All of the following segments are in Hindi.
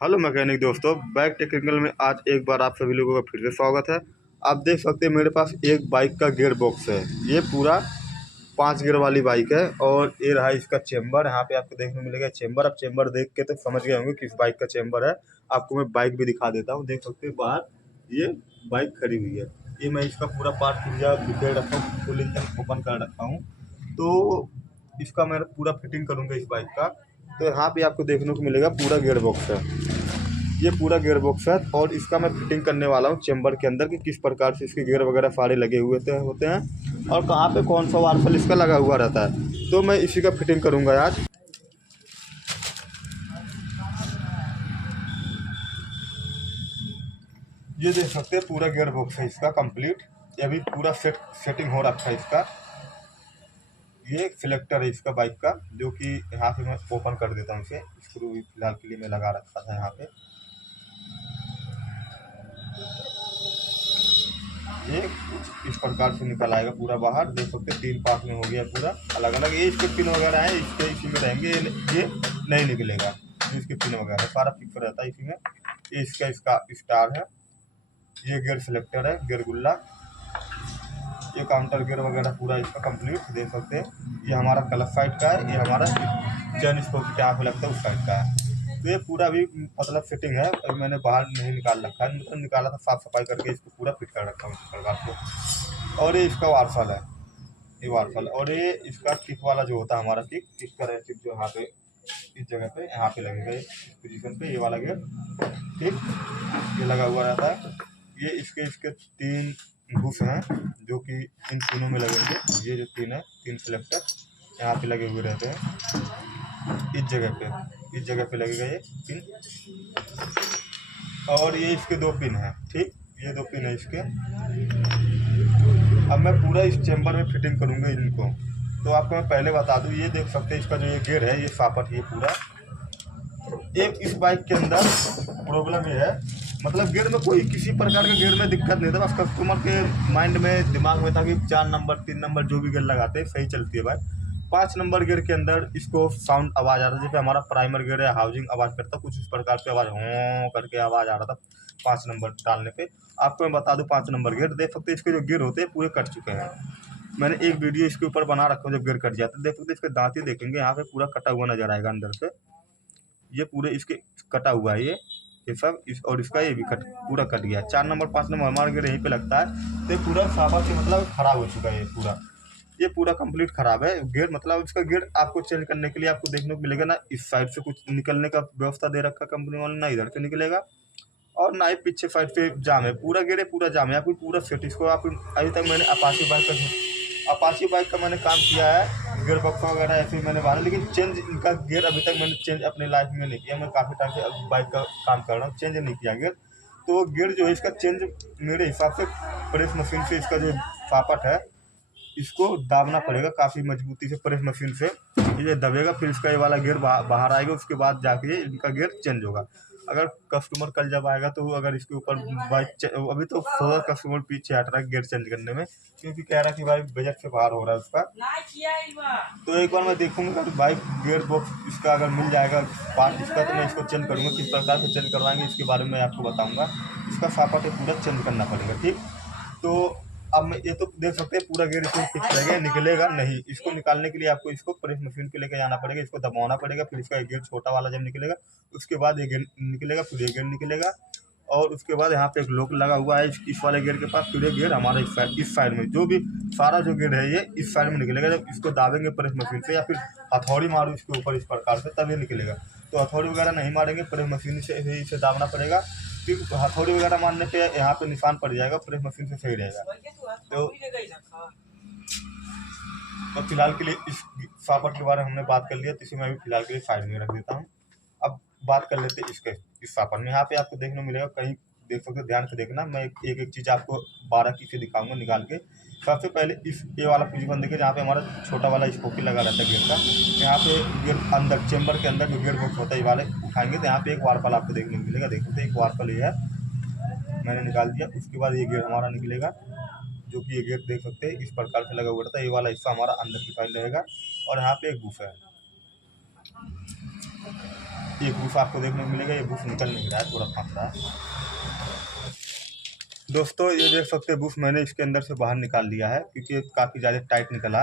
हेलो मैकेनिक दोस्तों, बैक टेक्निकल में आज एक बार आप सभी लोगों का फिर से स्वागत है। आप देख सकते हैं मेरे पास एक बाइक का गियर बॉक्स है। ये पूरा 5 गियर वाली बाइक है और ये रहा इसका चेंबर। यहाँ पे आपको देखने को मिलेगा चेंबर। अब चेंबर देख के तो समझ गए होंगे किस बाइक का चेंबर है। आपको मैं बाइक भी दिखा देता हूँ। देख सकते हैं बाहर ये बाइक खड़ी हुई है। ये मैं इसका पूरा पार्ट पुर्जा डिटेल रखा हूँ, फुल इंजन ओपन कर रखा हूँ। तो इसका मैं पूरा फिटिंग करूँगा इस बाइक का। तो यहाँ पे आपको देखने को मिलेगा पूरा गियर बॉक्स है। ये पूरा गियर बॉक्स है और इसका मैं फिटिंग करने वाला हूँ चेंबर के अंदर कि किस प्रकार से इसके गियर वगैरह सारे लगे हुए होते हैं और कहाँ पे कौन सा वार्फल इसका लगा हुआ रहता है। तो मैं इसी का फिटिंग करूँगा आज। ये देख सकते हैं पूरा गियर बॉक्स है इसका कंप्लीट। ये अभी पूरा सेटिंग हो रखा है इसका। ये सिलेक्टर है इसका बाइक का, जो कि यहाँ से मैं ओपन कर देता हूँ इसे। स्क्रू भी फिलहाल के लिए मैं लगा रखा था यहाँ पे। ये इस प्रकार से निकल आएगा पूरा बाहर। देख सकते हैं 3 पार्ट में हो गया पूरा अलग अलग। ये इसके पिन वगैरह है, इसके इसी में रहेंगे। ये नहीं निकलेगा। इसके पिन वगैरह सारा फिक्स रहता है इसी में। ये इसका स्टार है। ये गियर सिलेक्टर है, गियर गुल्ला। ये काउंटर गियर वगैरह पूरा इसका कंप्लीट देख सकते हैं। ये हमारा क्लच साइड का है। ये हमारा चैन स्पोक यहाँ पे लगता है उस साइड का है। तो ये पूरा भी मतलब फिटिंग है। अभी मैंने बाहर नहीं निकाल रखा है, मतलब निकाला था साफ सफाई करके इसको पूरा फिट कर रखा हूँ इस प्रकार से। और ये इसका वार्फल है, ये वार्फल। और ये इसका किक वाला जो होता है हमारा किक का किक जो यहाँ पे इस जगह पे यहाँ पे लगेगा, इस पोजीशन पे ये वाला गियर ठीक ये लगा हुआ रहता है। ये इसके 3 बुश हैं जो कि इन तीनों में लगेंगे। ये जो 3 है, 3 सिलेक्टर यहाँ पे लगे हुए रहते हैं। इस जगह पे लगेगा ये पिन। और ये इसके 2 पिन हैं, ठीक। ये 2 पिन है इसके। अब मैं पूरा इस चेंबर में फिटिंग करूँगा इनको। तो आपको मैं पहले बता दूँ, ये देख सकते हैं इसका जो ये गियर है, ये सापट ये पूरा। एक इस बाइक के अंदर प्रॉब्लम ये है, मतलब गियर में कोई किसी प्रकार के गियर में दिक्कत नहीं था। बस कस्टमर के माइंड में दिमाग में था कि 4 नंबर 3 नंबर जो भी गियर लगाते हैं सही चलती है बाइक। 5 नंबर गियर के अंदर इसको साउंड आवाज़ आ रहा था। जैसे हमारा प्राइमर गियर है, हाउसिंग आवाज़ करता, कुछ इस प्रकार से आवाज़ हों करके आवाज़ आ रहा था 5 नंबर डालने पे। आपको मैं बता दूं 5 नंबर गियर देख सकते हैं इसके जो गियर होते हैं पूरे कट चुके हैं। मैंने एक वीडियो इसके ऊपर बना रखा हूँ जब गियर कट जाते हैं। देख सकते इसके दांत ही देखेंगे यहाँ पे पूरा कटा हुआ नजर आएगा अंदर से। ये पूरे इसके कटा हुआ है ये सब और इसका ये भी पूरा कट गया। 4 नंबर 5 नंबर हमारा गियर यहीं पे लगता है। तो ये पूरा साफा से मतलब खराब हो चुका है ये पूरा कंप्लीट खराब है गियर। मतलब इसका गियर आपको चेंज करने के लिए आपको देखने को मिलेगा ना इस साइड से कुछ निकलने का व्यवस्था दे रखा कंपनी वाले, ना इधर से निकलेगा और ना ही पीछे साइड पे जाम है। पूरा गियर है, पूरा जाम है। आपको पूरा सेट इसको आप अभी तक मैंने अपाची बाइक का मैंने काम किया है, गियर बॉक्स वगैरह ऐसे मैंने बांधा, लेकिन चेंज इनका गियर अभी तक मैंने चेंज अपनी लाइफ में नहीं किया। मैं काफ़ी टाइम से बाइक का काम कर रहा हूँ, चेंज नहीं किया गियर। तो गियर जो है इसका चेंज मेरे हिसाब से प्रेस मशीन से इसका जो सापट है इसको दाबना पड़ेगा काफ़ी मजबूती से प्रेस मशीन से। ये दबेगा फिर इसका ये वाला गियर बाहर आएगा, उसके बाद जाके इनका गियर चेंज होगा। अगर कस्टमर कल जब आएगा तो अगर इसके ऊपर बाइक अभी तो थोड़ा कस्टमर पीछे हट रहा है गियर चेंज करने में, क्योंकि कह रहा है कि भाई बजट से बाहर हो रहा है उसका। तो एक बार मैं देखूंगा अगर बाइक गियर बॉक्स इसका अगर मिल जाएगा पार्ट इसका, तो मैं इसको चेंज करूँगा। किस प्रकार से चेंज करवाएंगे इसके बारे में आपको बताऊँगा। इसका सापट पूरा चेंज करना पड़ेगा, ठीक। तो अब मैं ये तो देख सकते हैं पूरा गियर इसमें फिक्स रहेगा, निकलेगा नहीं। इसको निकालने के लिए आपको इसको प्रेस मशीन पे लेके जाना पड़ेगा, इसको दबाना पड़ेगा। फिर इसका गियर छोटा वाला जब निकलेगा उसके बाद ये गियर निकलेगा, फिर ये गियर निकलेगा। और उसके बाद यहाँ पे एक लॉक लगा हुआ है इस वाले गियर के पास। फिर ये गियर हमारा इस साइड में जो भी सारा जो गियर है ये इस साइड में निकलेगा। जब इसको दाबेंगे प्रेस मशीन से या फिर हथौड़ी मारो इसके ऊपर इस प्रकार से, तब ये निकलेगा। तो हथौड़ी वगैरह नहीं मारेंगे, प्रेस मशीन से ही इसे दाबना पड़ेगा। फिर हथौड़ी वगैरह मारने पे यहाँ पे निशान पड़ जाएगा, प्रेस मशीन से सही रहेगा। तो फिलहाल के लिए इस सापट के बारे में हमने बात कर लिया, तो इसे मैं अभी फिलहाल के लिए साइड में रख देता हूँ। अब बात कर लेते हैं इसके इस सापट में। यहाँ पे आपको देखने को मिलेगा, कहीं देख सकते ध्यान से देखना। मैं एक एक चीज़ आपको 12 की से दिखाऊंगा निकाल के। सबसे पहले इस ये वाला पोजीशन देखिए जहाँ पे हमारा छोटा वाला स्पोकी लगा रहता है गियर का। यहाँ पे गियर अंदर चेंबर के अंदर जो गियर बॉक्स होता है ये वाले उठाएंगे तो यहाँ पे एक वार्पल आपको देखने को मिलेगा। देख सकते एक वार्पल ये है, मैंने निकाल दिया। उसके बाद ये गियर हमारा निकलेगा, जो कि ये गियर देख सकते हैं इस प्रकार से लगा हुआ रहता है। ये वाला हिस्सा हमारा अंदर की साइड रहेगा और यहाँ पे एक बूफर है। एक बूफ आपको देखने को मिलेगा, ये बूफ निकल नहीं रहा है, थोड़ा फंस रहा है। दोस्तों ये देख सकते हैं बूफ मैंने इसके अंदर से बाहर निकाल लिया है, क्योंकि काफ़ी ज़्यादा टाइट निकला,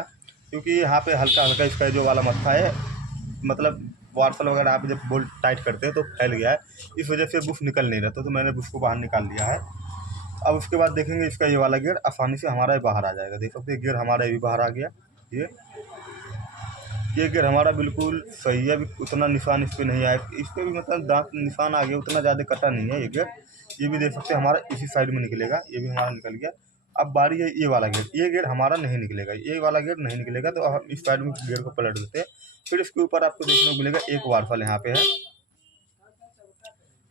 क्योंकि यहाँ पे हल्का हल्का इसका जो वाला मत्था है, मतलब वार्फल वगैरह आप जब बोल्ट टाइट करते हैं तो फैल गया है, इस वजह से बूफ निकल नहीं रहा, तो मैंने बूफ को बाहर निकाल लिया है। अब उसके बाद देखेंगे इसका ये वाला गियर आसानी से हमारा बाहर आ जाएगा। देख सकते हैं गियर हमारा भी बाहर आ गया। ये गियर हमारा बिल्कुल सही है, अभी उतना निशान इस पर नहीं आया, इस पर भी मतलब दांत निशान आ गया, उतना ज़्यादा कटा नहीं है ये गियर। ये भी देख सकते हैं हमारा इसी साइड में निकलेगा, ये भी हमारा निकल गया। अब बारी है ये वाला गियर, ये गियर हमारा नहीं निकलेगा, ये वाला गियर नहीं निकलेगा, तो हम इस साइड में गियर को पलट देते हैं। फिर इसके ऊपर आपको देखने को मिलेगा एक वार्फल यहाँ पे है,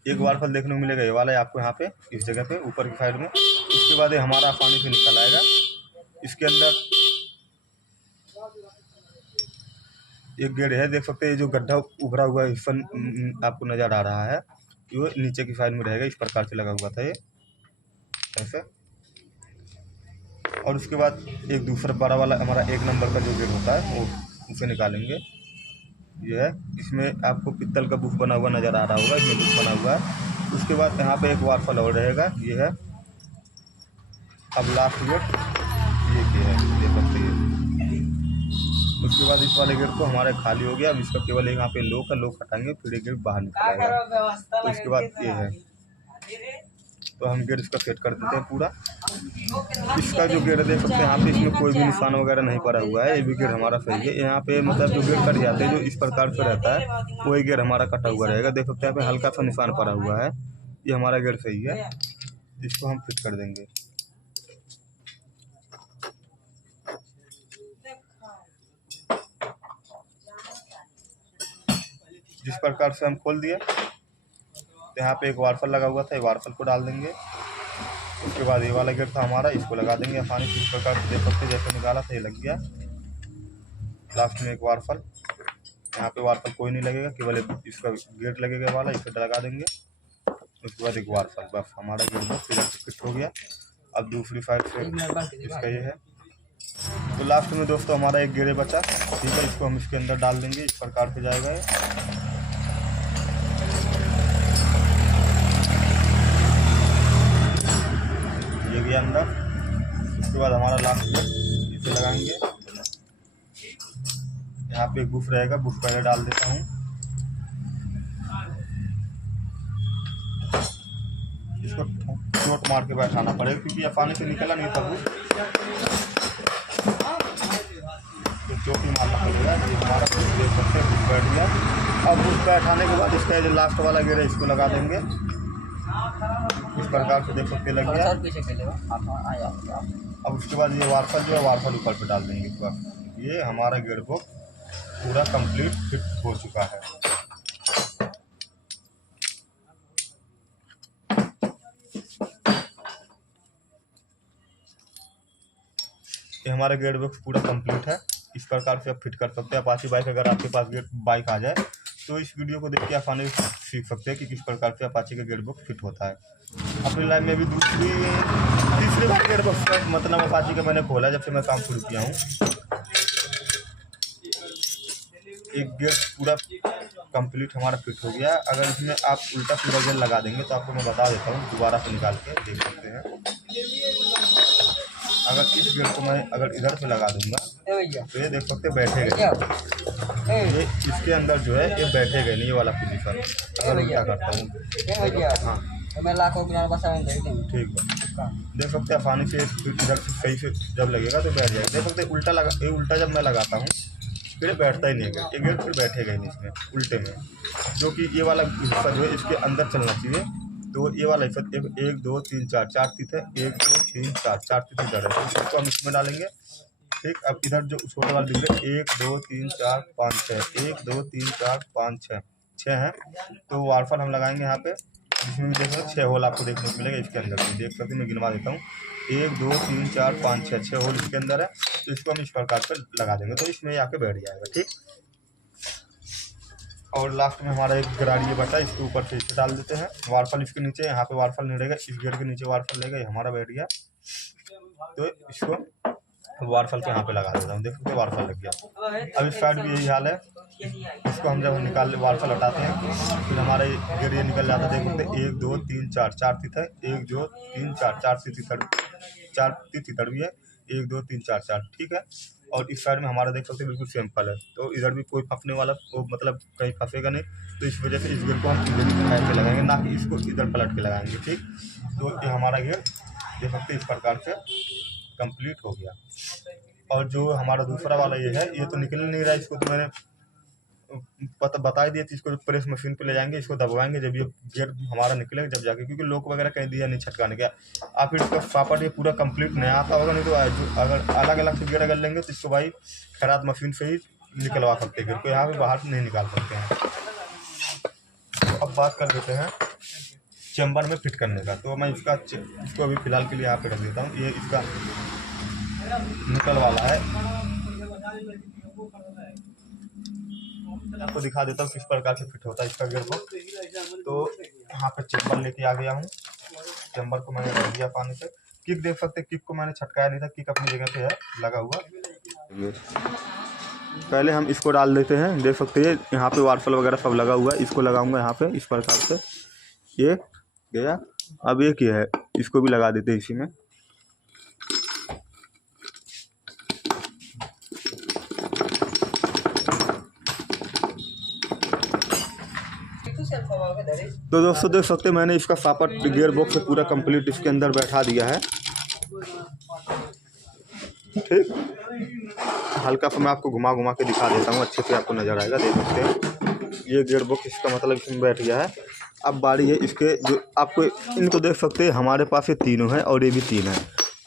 एक वार्फल देखने को मिलेगा, ये वाला है आपको यहाँ पे इस जगह पे ऊपर की साइड में। उसके बाद ये हमारा आसानी से निकल आएगा। इसके अंदर एक गियर है, देख सकते हैं ये जो गड्ढा उभरा हुआ हिस्सा आपको नज़र आ रहा है, ये नीचे की साइड में रहेगा, इस प्रकार से लगा हुआ था ये ऐसे। और उसके बाद एक दूसरा बड़ा वाला हमारा 1 नंबर का जो गियर होता है वो उसे निकालेंगे। ये है, इसमें आपको पित्तल का बुश बना हुआ नज़र आ रहा होगा, इसमें बुश बना हुआ है। उसके बाद यहाँ पे एक वार्फल और रहेगा, ये है। अब लास्ट गेट ये है, देख सकते हैं। उसके बाद इस वाले गेट को हमारे खाली हो गया। अब इसका केवल यहाँ पे लोक है, लोक हटाएंगे फिर ये गेट बाहर निकल आएगा। तो इसके बाद ये है, तो हम गेट इसका सेट कर देते हैं पूरा। इसका जो गेट देख सकते हैं यहाँ पे, इसमें कोई भी निशान वगैरह नहीं पड़ा हुआ है, ये भी गेट हमारा सही है। यहाँ पे मतलब जो गेट कट जाते हैं जो इस प्रकार से रहता है, वही गेट हमारा कटा हुआ रहेगा। देख सकते हैं यहाँ पे हल्का सा निशान पड़ा हुआ है, ये हमारा गेट सही है। इसको हम फिट कर देंगे। जिस प्रकार से हम खोल दिए, तो यहाँ पे एक वार्फल लगा हुआ था, ये वार्फल को डाल देंगे। उसके बाद ये वाला गेट था हमारा, इसको लगा देंगे आसानी से। इस प्रकार से देख सकते जैसे निकाला था ये लग गया। लास्ट में एक वार्फल, यहाँ पे वार्फल कोई नहीं लगेगा, केवल इसका गेट लगेगा वाला, इसे लगा देंगे। उसके बाद एक वार्फल, बस हमारा गेट बस इधर से फिट हो गया। अब दूसरी साइड से इसका ये है। तो लास्ट में दोस्तों हमारा एक गेरे बचा, ठीक है, इसको हम इसके अंदर डाल देंगे। इस प्रकार से जाएगा ये गया अंदर। उसके बाद हमारा लास्ट गेट इसे लगाएंगे। यहाँ पे बुफ रहेगा, बुफ पहले डाल देता हूँ। इसको चोट मार के बैठाना पड़ेगा, क्योंकि आसानी से निकला नहीं था बुफ, तो चोट ही मारना पड़ेगा। ये हमारा बुफ देख सकते हैं, बुफ बैठ गया। अब बुफ बैठाने के बाद इसका जो लास्ट वाला गेयर है इसको लगा देंगे। इस प्रकार से देख सकते लग गया। अब उसके बाद ये वार्फल जो है वार्फल ऊपर पे डाल देंगे। इस बार ये हमारा गेयर बॉक्स पूरा कंप्लीट फिट हो चुका है। ये हमारा गेयर बॉक्स पूरा कंप्लीट है। इस प्रकार से आप फिट कर सकते हैं अपाची बाइक। अगर आपके पास बाइक आ जाए तो इस वीडियो को देख के आसानी से सीख सकते हैं कि किस प्रकार से अपाची का गेयर बॉक्स फिट होता है। अपनी लाइफ में भी तीसरी बार गेयर बॉक्स मतलब अपाची का मैंने खोला जब से मैं काम शुरू किया हूँ। एक गेयर पूरा कंप्लीट हमारा फिट हो गया। अगर इसमें आप उल्टा सीधा गेयर लगा देंगे तो आपको मैं बता देता हूँ, दोबारा से निकाल के देख सकते हैं। अगर इस गेयर को मैं अगर इधर से लगा दूंगा तो ये देख सकते बैठेगा, ये इसके अंदर जो है ये बैठेगा नहीं, ये वाला पोजीशन। अगर मैं क्या करता हूँ, हाँ ठीक है, देख सकते हैं आसानी से इधर से सही से जब लगेगा तो बैठ जाएगा। देख सकते उल्टा लगा, ये उल्टा जब मैं लगाता हूँ फिर बैठता ही नहीं है, ये गेयर फिर बैठेगा ही नहीं इसमें उल्टे में, जो कि ये वाला हिस्सा जो है इसके अंदर चलना चाहिए। तो ये वाला हिस्सा 1 2 3 4 4 तीत है, 1 2 3 4 4 तीत इधर है, तो इसको हम इसमें डालेंगे। ठीक, अब इधर जो छोटा वाला दिख रहा है 1 2 3 4 5 6, 1 2 3 4 5 6 है। तो वार्फल हम लगाएंगे यहाँ पे, जिसमें देख सकते 6 होल आपको देखने को मिलेगा इसके अंदर। देख सकते मैं गिनवा देता हूँ, 1 2 3 4 5 6 होल इसके अंदर है। तो इसको हम इस प्रकार से लगा देंगे तो इसमें आके बैठ जाएगा। ठीक, और लास्ट में हमारा एक गराड़ी बचा, इसके ऊपर से इसे डाल देते हैं। वार्फल इसके नीचे, यहाँ पे वार्फल नहीं रहेगा, इस गेयर के नीचे वार्फल रहेगा, ये हमारा बैठ गया। तो इसको वार्सल को यहाँ पे लगा देता हूँ, देख सकते वार्सल लग गया। अब इस साइड भी यही हाल है, इसको हम जब निकाल वार्सल हटाते हैं फिर हमारा गियर ये निकल जाता है। देख सकते 1 2 3 4 4 तीत है, 1 2 3 4 4 तीतर भी है, 1 2 3 4 4 ठीक है। और इस साइड में हमारा देख सकते हैं बिल्कुल सिंपल है, तो इधर भी कोई फंसने वाला वो मतलब कहीं फंसेगा नहीं, तो इस वजह से इस गियर को हम इधर ऐसे लगाएंगे, ना कि इसको इधर पलट के लगाएंगे ठीक। तो ये हमारा गियर देख सकते इस प्रकार से कंप्लीट हो गया। और जो हमारा दूसरा वाला ये है, ये तो निकल नहीं रहा, इसको तो मैंने बता दिया थी, इसको प्रेस मशीन पे ले जाएंगे, इसको दबवाएंगे, जब ये गियर हमारा निकलेगा जब जाके, क्योंकि लोक वगैरह कहीं दिया नहीं छटकाने का। आप इसका सापट ये पूरा कंप्लीट नहीं आता होगा, नहीं तो अगर अलग अलग से गियर अगर लेंगे तो इसको भाई खैरात मशीन से ही निकलवा सकते हैं गियर को, यहाँ पे बाहर नहीं निकाल सकते हैं। तो अब बात कर देते हैं चैम्बर में फिट करने का। तो मैं इसको अभी फ़िलहाल के लिए यहाँ पे रख देता हूँ। ये इसका निकल वाला है, आपको दिखा देता हूँ किस प्रकार से फिट होता है इसका गियर बॉक्स। तो यहाँ पे चैम्बर लेके आ गया हूँ, चैम्बर को मैंने रख दिया पानी से। किक देख सकते हैं, किक को मैंने छटकाया नहीं था, किक अपनी जगह पे है लगा हुआ। पहले हम इसको डाल देते हैं, देख सकते हैं यहाँ पे वार्सल वगैरह सब लगा हुआ है, इसको लगाऊंगा यहाँ पे इस प्रकार से, ये गया। अब एक ही है, इसको भी लगा देते हैं इसी में। तो दोस्तों देख सकते हैं मैंने इसका सापट गियर बॉक्स से पूरा कंप्लीट इसके अंदर बैठा दिया है ठीक। हल्का सा मैं आपको घुमा घुमा के दिखा देता हूँ, अच्छे से आपको नजर आएगा। देख सकते हैं ये गियर बॉक्स इसका मतलब इसमें बैठ गया है। अब बारी है इसके, जो आपको इनको देख सकते हैं हमारे पास ये तीनों है और ये भी 3 है।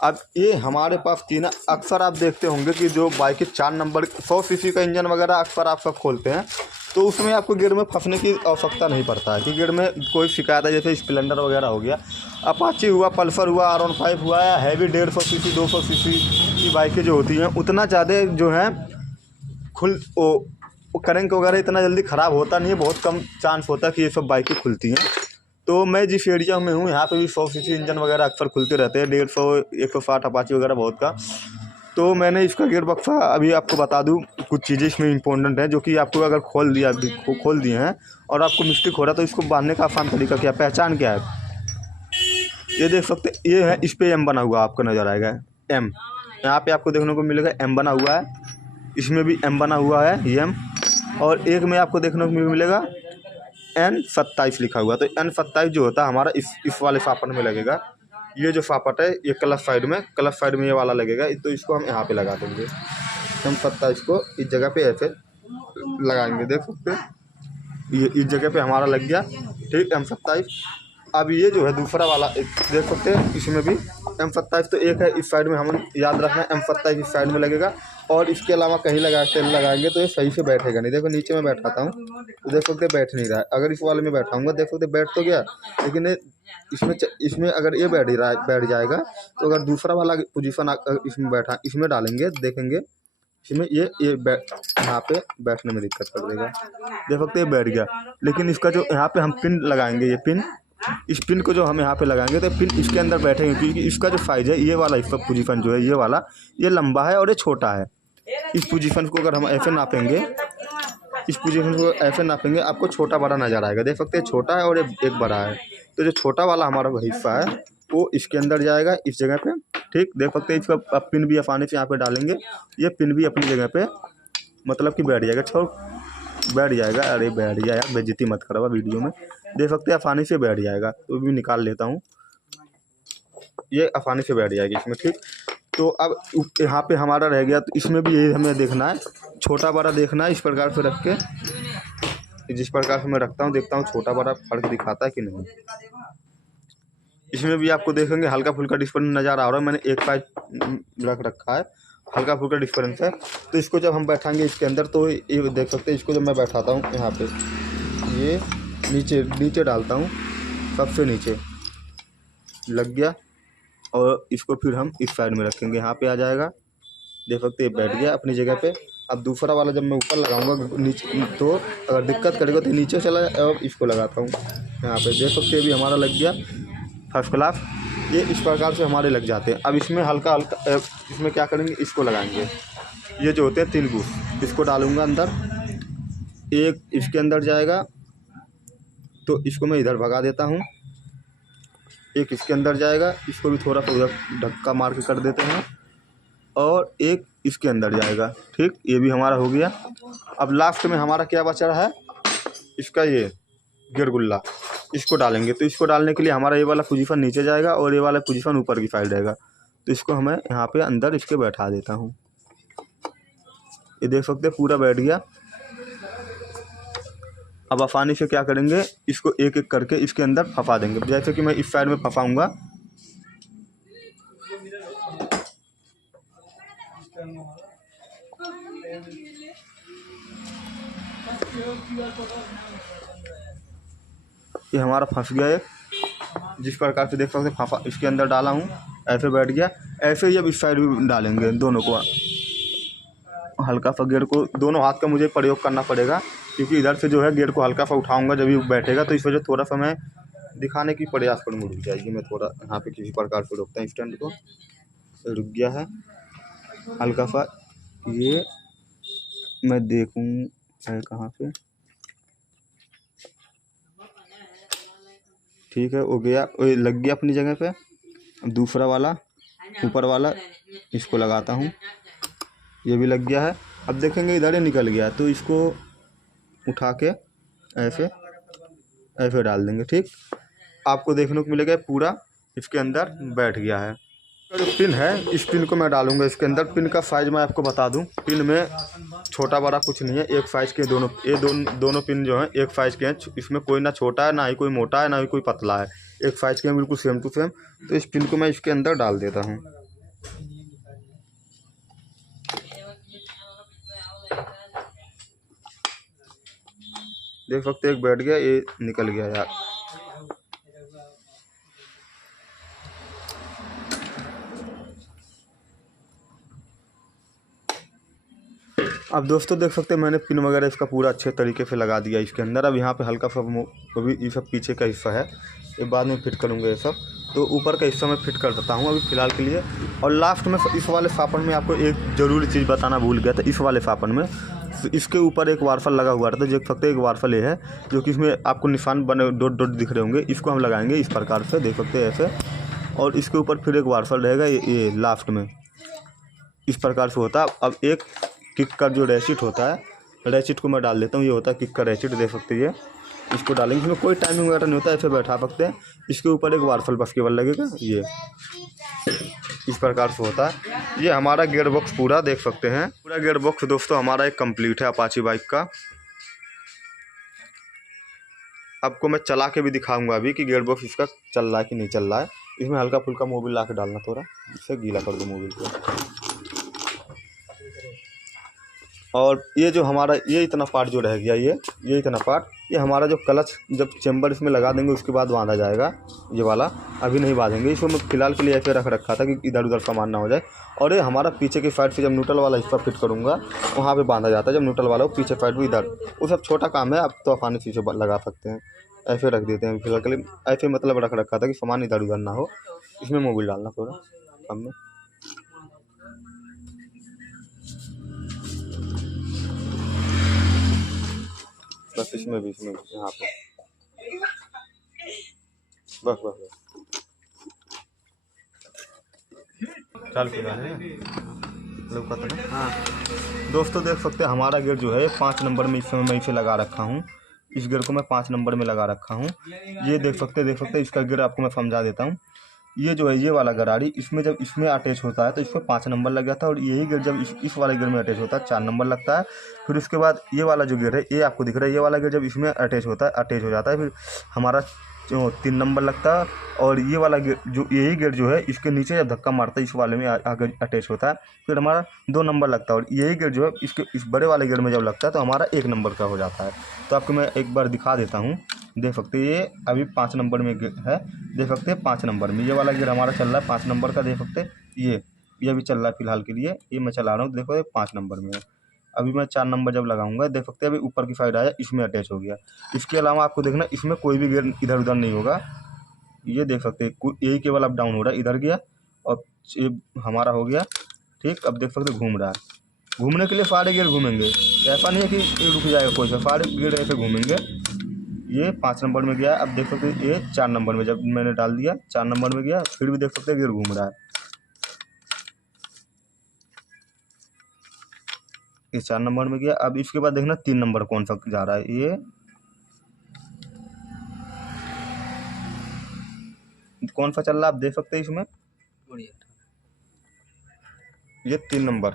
अब ये हमारे पास 3 है। अक्सर आप देखते होंगे कि जो बाइक के 4 नंबर 100 सीसी का इंजन वगैरह अक्सर आप सब खोलते हैं, तो उसमें आपको गियर में फंसने की आवश्यकता नहीं पड़ता है कि गियर में कोई शिकायत है, जैसे स्प्लेंडर वगैरह हो गया, अपाची हुआ, पल्सर हुआ, R15 हुआ, या हैवी 150 सीसी 200 सीसी की बाइकें जो होती हैं उतना ज़्यादा जो है वो करंट वगैरह इतना जल्दी ख़राब होता नहीं है, बहुत कम चांस होता है कि ये सब बाइकें खुलती हैं। तो मैं जिस एरिया में हूँ यहाँ पे भी 100 सीसी इंजन वगैरह अक्सर खुलते रहते हैं, 150 160 अपाची वगैरह बहुत का। तो मैंने इसका गियर बक्सा अभी आपको बता दूं, कुछ चीज़ें इसमें इंपॉर्टेंट है जो कि आपको अगर खोल दिए हैं और आपको मिस्टेक हो रहा है तो इसको बांधने का आसान तरीका क्या, पहचान क्या है। ये देख सकते ये है, इस पे M बना हुआ आपको नज़र आएगा, M यहाँ पे आपको देखने को मिलेगा, M बना हुआ है, इसमें भी M बना हुआ है ये M, और एक में आपको देखने को मिलेगा N27 लिखा हुआ। तो N27 जो होता है हमारा इस वाले सापट में लगेगा। ये जो सापट है ये क्लच साइड में ये वाला लगेगा, तो इसको हम यहाँ पे लगा देंगे। N27 को इस जगह पे ऐसे लगाएंगे, देख सकते हैं ये इस जगह पे हमारा लग गया ठीक M27। अब ये जो है दूसरा वाला देख सकते हैं, इसमें भी M27 तो एक है, इस साइड में हम याद रखना है M27 इस साइड में लगेगा, और इसके अलावा कहीं लगाएंगे तो ये सही से बैठेगा नहीं। देखो नीचे में बैठाता हूँ तो देख सकते बैठ नहीं रहा है। अगर इस वाले में बैठाऊंगा देख सकते बैठ तो गया, लेकिन इसमें अगर ये बैठ जाएगा तो अगर दूसरा वाला पोजीशन इसमें इसमें डालेंगे देखेंगे इसमें ये यहाँ पे बैठने में दिक्कत कर देगा। देख सकते बैठ गया, लेकिन इसका जो यहाँ पे हम पिन लगाएंगे, ये पिन, इस पिन को जो हम यहाँ पे लगाएंगे तो पिन इसके अंदर बैठेंगे, क्योंकि इसका जो साइज है ये वाला, इसका पोजीशन जो है ये वाला, ये लंबा है और ये छोटा है। इस पोजीशन को अगर हम ऐसे नापेंगे, इस पोजीशन को ऐसे नापेंगे आपको छोटा बड़ा नज़र आएगा। देख सकते हैं छोटा है और एक बड़ा है। तो जो छोटा वाला हमारा हिस्सा है वो इसके अंदर जाएगा इस जगह पे ठीक। देख सकते हैं इसका पिन भी आसानी से यहाँ पे डालेंगे, ये पिन भी अपनी जगह पे मतलब कि बैठ जाएगा, बैठ जाएगा। अरे बैठ गया यार, बेइज्जती मत करवा वीडियो में। देख सकते हैं आसानी से बैठ जाएगा, तो भी निकाल लेता हूँ, ये आसानी से बैठ जाएगी इसमें ठीक। तो अब यहाँ पे हमारा रह गया, तो इसमें भी यही हमें देखना है, छोटा बड़ा देखना है। इस प्रकार से रख के, जिस प्रकार से मैं रखता हूँ देखता हूँ छोटा बड़ा फर्क दिखाता है कि नहीं। इसमें भी आपको देखेंगे हल्का फुल्का डिफरेंस नज़र आ रहा है, मैंने एक पाइप रख रखा है, हल्का फुल्का डिफरेंस है। तो इसको जब हम बैठाएंगे इसके अंदर तो ये देख सकते हैं, इसको जब मैं बैठाता हूँ यहाँ पे, ये नीचे डालता हूँ, सबसे नीचे लग गया, और इसको फिर हम इस साइड में रखेंगे, यहाँ पे आ जाएगा। देख सकते हैं बैठ गया अपनी जगह पे। अब दूसरा वाला जब मैं ऊपर लगाऊंगा नीचे, तो अगर दिक्कत करेगा तो नीचे चला जाए, और इसको लगाता हूँ यहाँ पे। देख सकते हैं अभी हमारा लग गया फर्स्ट क्लास। ये इस प्रकार से हमारे लग जाते हैं। अब इसमें हल्का हल्का इसमें क्या करेंगे, इसको लगाएंगे। ये जो होते हैं 3 बूश, इसको डालूँगा अंदर, एक इसके अंदर जाएगा, तो इसको मैं इधर भगा देता हूँ। एक इसके अंदर जाएगा, इसको भी थोड़ा सा उधर धक्का मार के कर देते हैं, और एक इसके अंदर जाएगा। ठीक, ये भी हमारा हो गया। अब लास्ट में हमारा क्या बचा रहा है, इसका ये गिर गुल्ला, इसको डालेंगे। तो इसको डालने के लिए हमारा ये वाला पोजीशन नीचे जाएगा और ये वाला पोजीशन ऊपर की साइड रहेगा। तो इसको हमें यहाँ पे अंदर इसके बैठा देता हूँ। ये देख सकते हैं पूरा बैठ गया। अब आसानी से क्या करेंगे, इसको एक एक करके इसके अंदर फंसा देंगे। जैसे कि मैं इस साइड में फंसाऊँगा, ये हमारा फंस गया है। जिस प्रकार से देख सकते फंसा, इसके अंदर डाला हूँ, ऐसे बैठ गया। ऐसे ही अब इस साइड भी डालेंगे, दोनों को हल्का सा गेयर को दोनों हाथ का मुझे प्रयोग करना पड़ेगा, क्योंकि इधर से जो है गेयर को हल्का सा उठाऊंगा जब ये बैठेगा, तो इस वजह थोड़ा सा मैं दिखाने की प्रयास करूँगा। रुक जाएगी, मैं थोड़ा यहाँ पे किसी प्रकार से रोकता हूँ स्टैंड को। रुक गया है हल्का सा, ये मैं देखूँ है कहाँ पे। ठीक है, हो गया, लग गया अपनी जगह पे। अब दूसरा वाला ऊपर वाला इसको लगाता हूँ, ये भी लग गया है। अब देखेंगे इधर ही निकल गया, तो इसको उठा के ऐसे ऐसे डाल देंगे। ठीक, आपको देखने को मिलेगा पूरा इसके अंदर बैठ गया है। जो पिन है, इस पिन को मैं डालूंगा इसके अंदर। पिन का साइज़ मैं आपको बता दूं, पिन में छोटा बड़ा कुछ नहीं है, एक साइज़ के दोनों, ये दोनों पिन जो हैं एक साइज़ के हैं। इसमें कोई ना छोटा है, ना ही कोई मोटा है, ना ही कोई पतला है, एक साइज़ के हैं, बिल्कुल सेम टू सेम। तो इस पिन को मैं इसके अंदर डाल देता हूँ। देख सकते एक बैठ गया, ये निकल गया यार। अब दोस्तों देख सकते हैं मैंने पिन वगैरह इसका पूरा अच्छे तरीके से लगा दिया इसके अंदर। अब यहाँ पे हल्का सा अभी ये सब पीछे का हिस्सा है, ये बाद में फिट करूँगा ये सब। तो ऊपर का हिस्सा मैं फिट कर देता हूँ अभी फ़िलहाल के लिए। और लास्ट में इस वाले सापन में आपको एक ज़रूरी चीज़ बताना भूल गया था। इस वाले सापन में इसके ऊपर एक वारफल लगा हुआ था, देख सकते हैं एक वारफल ये है, जो कि इसमें आपको निशान बने डॉट डॉट दिख रहे होंगे। इसको हम लगाएंगे इस प्रकार से, देख सकते हैं ऐसे। और इसके ऊपर फिर एक वारफल रहेगा, ये लास्ट में इस प्रकार से होता है। अब एक किक का जो रैचिट होता है, रैचिट को मैं डाल देता हूँ। ये होता है किक का रैचिट, देख सकते हैं। इसको डालेंगे, इसमें कोई टाइमिंग वगैरह नहीं होता, ऐसे बैठा सकते हैं। इसके ऊपर एक वारफल बस केवल लगेगा, ये इस प्रकार से होता है। ये हमारा गियर बॉक्स पूरा देख सकते हैं। पूरा गियर बॉक्स दोस्तों हमारा एक कंप्लीट है अपाची बाइक का। आपको मैं चला के भी दिखाऊंगा अभी कि गियर बॉक्स इसका चल रहा है कि नहीं चल रहा है। इसमें हल्का फुल्का मोबिल ला के डालना, थोड़ा इससे गीला कर दो मोबिल को। और ये जो हमारा ये इतना पार्ट जो रह गया, ये इतना पार्ट, ये हमारा जो क्लच जब चेम्बर इसमें लगा देंगे उसके बाद बांधा जाएगा। ये वाला अभी नहीं बांधेंगे, इसको मैं फ़िलहाल के लिए ऐसे रख रखा था कि इधर उधर सामान ना हो जाए। और ये हमारा पीछे की साइड से जब न्यूट्रल वाला हिस्सा फिट करूँगा वहाँ पे बांधा जाता है। जब न्यूट्रल वाला हो पीछे साइड भी इधर, वो सब छोटा काम है, आप तो आसानी से लगा सकते हैं। ऐसे रख देते हैं फिलहाल के लिए, ऐसे मतलब रख रखा था कि सामान इधर उधर ना हो। इसमें मोबिल डालना थोड़ा कम में, बस इसमें भी यहाँ पे बस बस बस चल के हाँ दोस्तों देख सकते हैं हमारा गेट जो है 5 नंबर में इस समय मैं इसे लगा रखा हूँ। इस गेट को मैं 5 नंबर में लगा रखा हूँ। ये देख सकते हैं इसका गेट आपको मैं समझा देता हूँ। ये जो है ये वाला गरारी, इसमें जब इसमें अटैच होता है तो इसमें 5 नंबर लग जाता है। और यही गेयर जब इस वाले गेयर में अटैच होता है 4 नंबर लगता है। फिर उसके बाद ये वाला जो गेयर है, ये आपको दिख रहा है, ये वाला गेयर जब इसमें अटैच होता है, अटैच हो जाता है, फिर हमारा 3 नंबर लगता है। और ये वाला गेयर जो यही गेयर जो है इसके नीचे जब धक्का मारता है इस वाले में आगे अटैच होता है, फिर हमारा 2 नंबर लगता है। और यही गेयर जो है इसके इस बड़े वाले गेयर में जब लगता है तो हमारा 1 नंबर का हो जाता है। तो आपको मैं एक बार दिखा देता हूँ, देख सकते हैं ये अभी 5 नंबर में है, देख सकते हैं 5 नंबर में ये वाला गियर हमारा चल रहा है 5 नंबर का। देख सकते हैं ये अभी चल रहा है फिलहाल के लिए, ये मैं चला रहा हूँ। देखो ये 5 नंबर में है। अभी मैं 4 नंबर जब लगाऊंगा, देख सकते हैं अभी ऊपर की साइड आया, इसमें अटैच हो गया। इसके अलावा आपको देखना इसमें कोई भी गियर इधर उधर नहीं होगा, ये देख सकते हैं ये केवल अप डाउन हो रहा है, इधर गया और ये हमारा हो गया ठीक। अब देख सकते घूम रहा है। घूमने के लिए सारे गियर घूमेंगे, ऐसा नहीं है कि ये रुक जाएगा कोई सा, सारे गियर ऐसे घूमेंगे। ये 5 नंबर में गया। अब देख सकते हैं ये 4 नंबर में, जब मैंने डाल दिया 4 नंबर में गया, फिर भी देख सकते हैं गियर घूम रहा है। ये 4 नंबर में गया। अब इसके बाद देखना 3 नंबर कौन सा जा रहा है। ये कौन सा चल रहा है आप देख सकते हैं इसमें, ये 3 नंबर,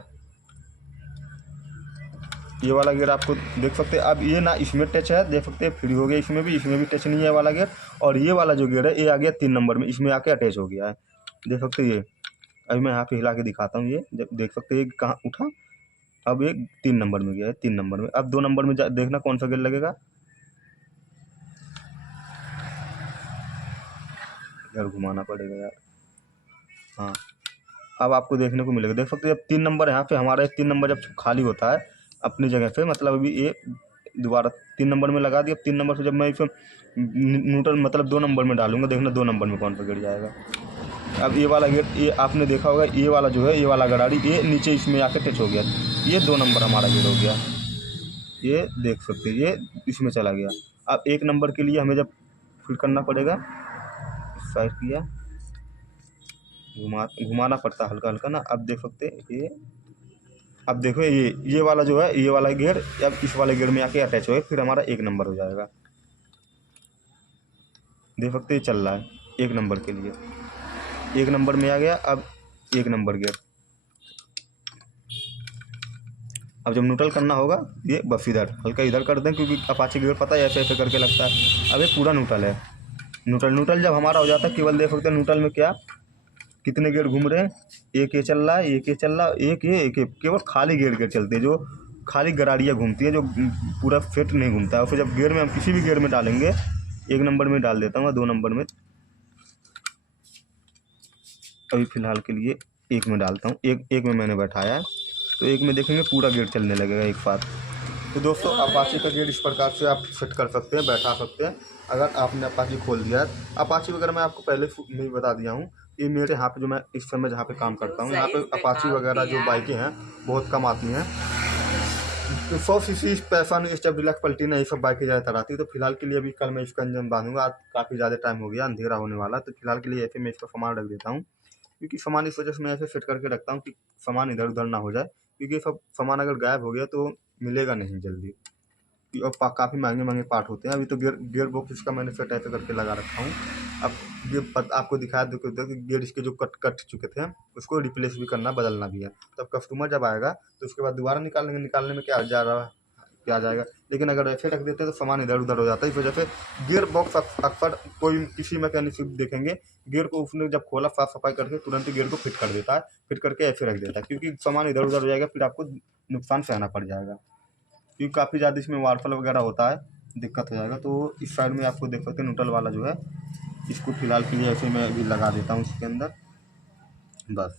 ये वाला गियर आपको देख सकते हैं। अब ये ना इसमें टच है, देख सकते हैं फ्री हो गया, इसमें भी टच नहीं है वाला गियर। और ये वाला जो गियर है ये आ गया 3 नंबर में, इसमें आके अटैच हो गया है, देख सकते हैं। ये अभी मैं यहाँ पे हिला के दिखाता हूँ, ये जब देख सकते हैं कहाँ उठा। अब ये 3 नंबर में गया है, 3 नंबर में। अब 2 नंबर में देखना कौन सा गियर लगेगा, यार घुमाना पड़ेगा यार। हाँ अब आपको देखने को मिलेगा, देख सकते हैं जब 3 नंबर यहाँ पे हमारा 3 नंबर जब खाली होता है अपनी जगह पे, मतलब अभी ये दोबारा 3 नंबर में लगा दिया। 3 नंबर से जब मैं इसे न्यूट्रल मतलब 2 नंबर में डालूंगा, देखना 2 नंबर में कौन सा गिर जाएगा। अब ये वाला गियर, ये आपने देखा होगा, ये वाला जो है ये वाला गराड़ी ये नीचे इसमें आके टच हो गया, ये 2 नंबर हमारा गिर हो गया। ये देख सकते हैं ये इसमें चला गया। अब 1 नंबर के लिए हमें जब फिट करना पड़ेगा, साइड किया, घुमाना पड़ता हल्का हल्का ना। अब देख सकते हैं ये, अब देखो ये वाला जो है ये वाला गियर अब इस वाले गियर में आके अटैच हो गया, फिर हमारा 1 नंबर हो जाएगा। देख सकते हैं चल रहा है 1 नंबर के लिए, 1 नंबर में आ गया। अब 1 नंबर गियर, अब जब न्यूट्रल करना होगा ये बस इधर हल्का इधर कर दें, क्योंकि अपाचे गियर पता है ऐसे ऐसे करके लगता है। अब ये पूरा न्यूट्रल है। न्यूट्रल जब हमारा हो जाता है, केवल देख सकते हैं न्यूट्रल में क्या कितने गियर घूम रहे हैं, एक ये चल रहा है, एक ये चल रहा है, एक ये केवल खाली गियर चलते हैं, जो खाली गरारियाँ घूमती है, जो पूरा फिट नहीं घूमता है। फिर जब गियर में हम किसी भी गियर में डालेंगे, 1 नंबर में डाल देता हूँ, 2 नंबर में, अभी फ़िलहाल के लिए 1 में डालता हूँ। एक में मैंने बैठाया है, तो 1 में देखेंगे पूरा गियर चलने लगेगा एक साथ। तो दोस्तों अपाची का गियर इस प्रकार से आप फिट कर सकते हैं, बैठा सकते हैं। अगर आपने अपाची खोल दिया है, अपाची वगैरह मैं आपको पहले में बता दिया हूँ। ये मेरे यहाँ पे जो मैं इस समय जहाँ पे काम करता हूँ, यहाँ पे अपाची वगैरह जो बाइकें हैं बहुत कम आती हैं। 100 सीसी पैसा स्टेप डिलक्स पल्टीना ये सब बाइकें ज़्यादातर आती है। तो फिलहाल के लिए अभी कल मैं इसका इंजन बांधूंगा, आज काफ़ी ज़्यादा टाइम हो गया, अंधेरा होने वाला। तो फिलहाल के लिए ऐसे मैं इसका सामान रख देता हूँ, क्योंकि सामान इस वजह से मैं ऐसे फिट करके रखता हूँ कि सामान इधर उधर ना हो जाए, क्योंकि सब सामान अगर गायब हो गया तो मिलेगा नहीं जल्दी, और काफ़ी महंगे पार्ट होते हैं। अभी तो गियर बॉक्स इसका मैंने फिट ऐसे करके लगा रखा हूँ। अब ये आपको दिखाया देखो गियर इसके जो कट चुके थे उसको रिप्लेस भी करना, बदलना भी है। तब कस्टमर जब आएगा तो उसके बाद दोबारा निकालने में क्या जाएगा। लेकिन अगर ऐसे रख देते हैं तो सामान इधर उधर हो जाता है। इस वजह से गियर बॉक्स अक्सर कोई किसी मैकेनिक से देखेंगे, गियर को उसने जब खोला साफ सफाई करके तुरंत ही गियर को फिट कर देता है, फिट करके ऐसे रख देता है, क्योंकि सामान इधर उधर हो जाएगा, फिर आपको नुकसान सहना पड़ जाएगा, क्योंकि काफ़ी ज़्यादा इसमें वारफल वगैरह होता है, दिक्कत हो जाएगा। तो इस साइड में आपको देख सकते हैं न्यूट्रल वाला जो है, इसको फिलहाल के लिए ऐसे मैं अभी लगा देता हूँ इसके अंदर, बस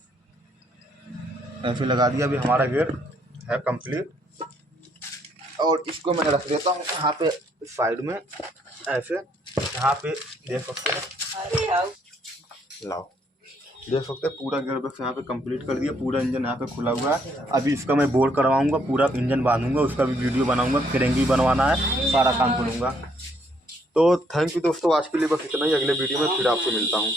ऐसे लगा दिया। अभी हमारा गियर है कंप्लीट, और इसको मैं रख देता हूँ यहाँ पे साइड में ऐसे। यहाँ पे देख सकते हैं, लाओ देख सकते हैं पूरा गियर बॉक्स यहाँ पे कंप्लीट कर दिया, पूरा इंजन यहाँ पे खुला हुआ है। अभी इसका मैं बोर करवाऊंगा, पूरा इंजन बांधूंगा, उसका भी वीडियो बनाऊंगा, फ्रेंग भी बनवाना है, सारा काम करूँगा। तो थैंक यू दोस्तों, आज के लिए बस इतना ही। अगले वीडियो में फिर आपसे मिलता हूँ।